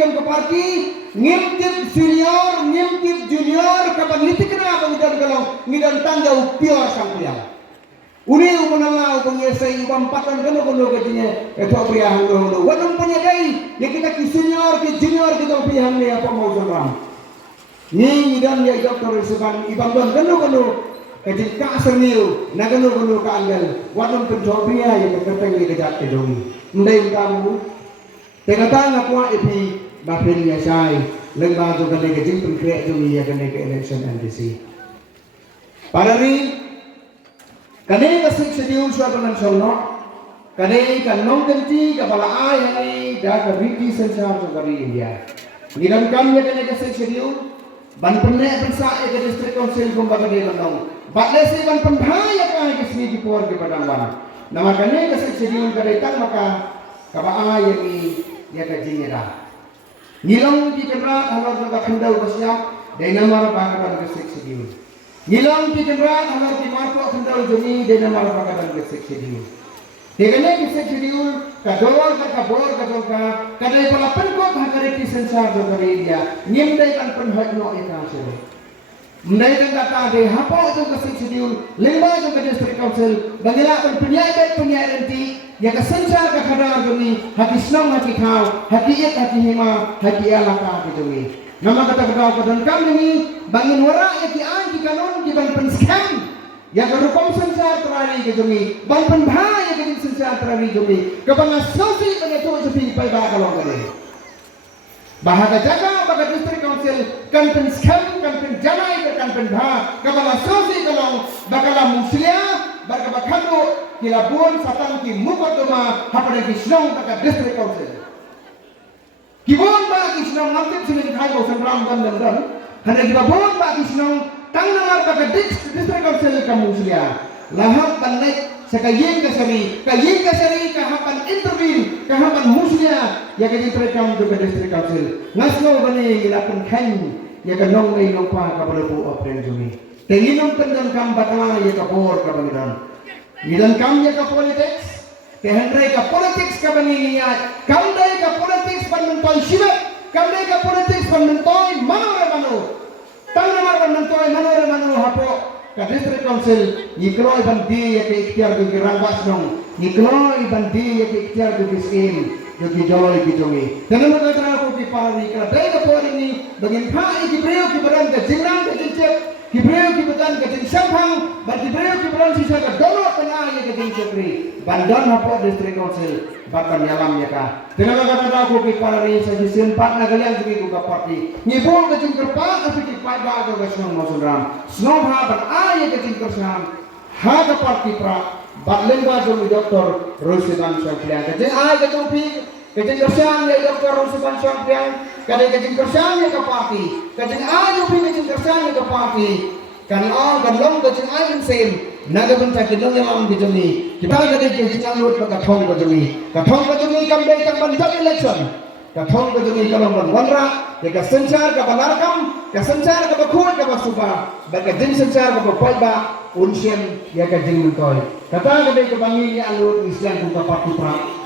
kan ke parti ngintip senior ngintip junior kapan niti kena pengidan kalau ngidan tangga upior sampiang uni umanala pengesai upampatan kan kono gajinya itu priahan dulu wadon penyadai ya kita ki senior ki junior kita priahan ni apa mau samram ni ngidan ya doktor seban ibang kan kono kajin ka serniu nagano kono ka anggal wadon penjobia ya keteng ni kejat kedongi ndai kamu tengata ngakwa ipi bapin ya sai lengba tu kan ke jing pengkreat tu ya kan ke election NDC parari kane ka sik schedule suatu nan sono kane kan nong ganti kepala ai hai da ka riti sensar tu kari India ngiram kam ya kane ka sik schedule ban penne pensa ya ke district council kumbaga de nong batle se ban penhaya ka ke sini di por ke padang wan nama kane ka sik schedule kare tang maka kapa ai ya ka jingera Nilong di kenrat halor naga kendau bersiap dengan marah bakaran gesek sediu. Nilong di kenrat halor di marpo kendau jemi dengan marah bakaran gesek sediu. Dengan gesek sediu kador kabor kadolka kadai pala penkot hakari kisensar dari dia nyemdai kan penhat no ita sero. Mendai kan kata de hapo itu gesek sediu lima itu ke district council bangila kan penyai nanti ya kesensar ka kadar gemi hati senang hati kau hati iat hati hima hati alaka gitu ni nama kata kau kadan kami ni bangin wara ya ki an ki kanon ki bang penskam ya karukom sensar terari gitu ni bang penbhaya ki sensar terari gitu ni kabang asosi beneto sepi pai ba kalong kade bahaga jaga baga district council kan penskam kan penjanai kan penbha kabang asosi kalong bakala muslia baga bakando kilabun satang ki mukadama hapade ki snong taka district council kibon ba ki snong namtip sini khai ko sangram dan hana kibon ba ki snong tangnangar taka district council kamuslia lahap banek sakayeng kasari kahapan intervene kahapan muslia ya ka district council ngasno bani gilapun khan ya ka nong nei lopa ka balabu opren jumi tenginong pendan kam batala ya ka por ka banidan Nidan kam ya ka politics, tehendrai ka politics ka baniniya, kam dai ka politics pan mentoy sibet, kam dai ka politics pan mentoy manore mano, tang namar pan mentoy manore mano hapo ka district council nikloy bandi ya ka ikhtiar du girangwas nong, nikloy bandi ya ka ikhtiar du kiskin, du kijoy kijongi. Tenan ka tra ko ki pari ka dai ka pori ni bagin phai ki breo ki badan ka jingrang ka jincep Kibreu kibutan kecing sampang, ban kibreu kibutan sisa ke donor tengah ya kecing sepri. Bandon hapok district council, bahkan nyalam ya kah. Dengan kata aku kipari saji sempat nagalian segi kuka parti. Nyibul kecing kerpat tapi kipai bago ke senong masunram. Senong haban ayah kecing kersam. Haga parti pra, bat lengba jumi doktor Rusiban Syampian. Kecing ayah kecing pi, kecing kersam ya doktor Rusiban Syampian. Kadang kecing kersam ya ke parti. Kecing ayah pi kecing kersam ya ke parti. Kan all kan long kecing ayah same. Naga benca kidong yang di jumi. Kita ada kecing alut katong ke jumi. Katong ke jumi kambing kan banjak election. Katong ke jumi kalau wanra. Ya ka sensar ka banarkam, ka sensar ka bakul ka basuba. Baka jing sensar ka paiba unsien ya ka jing mentoy. Kata ka dai ka bangi alut isyan ka parti pra.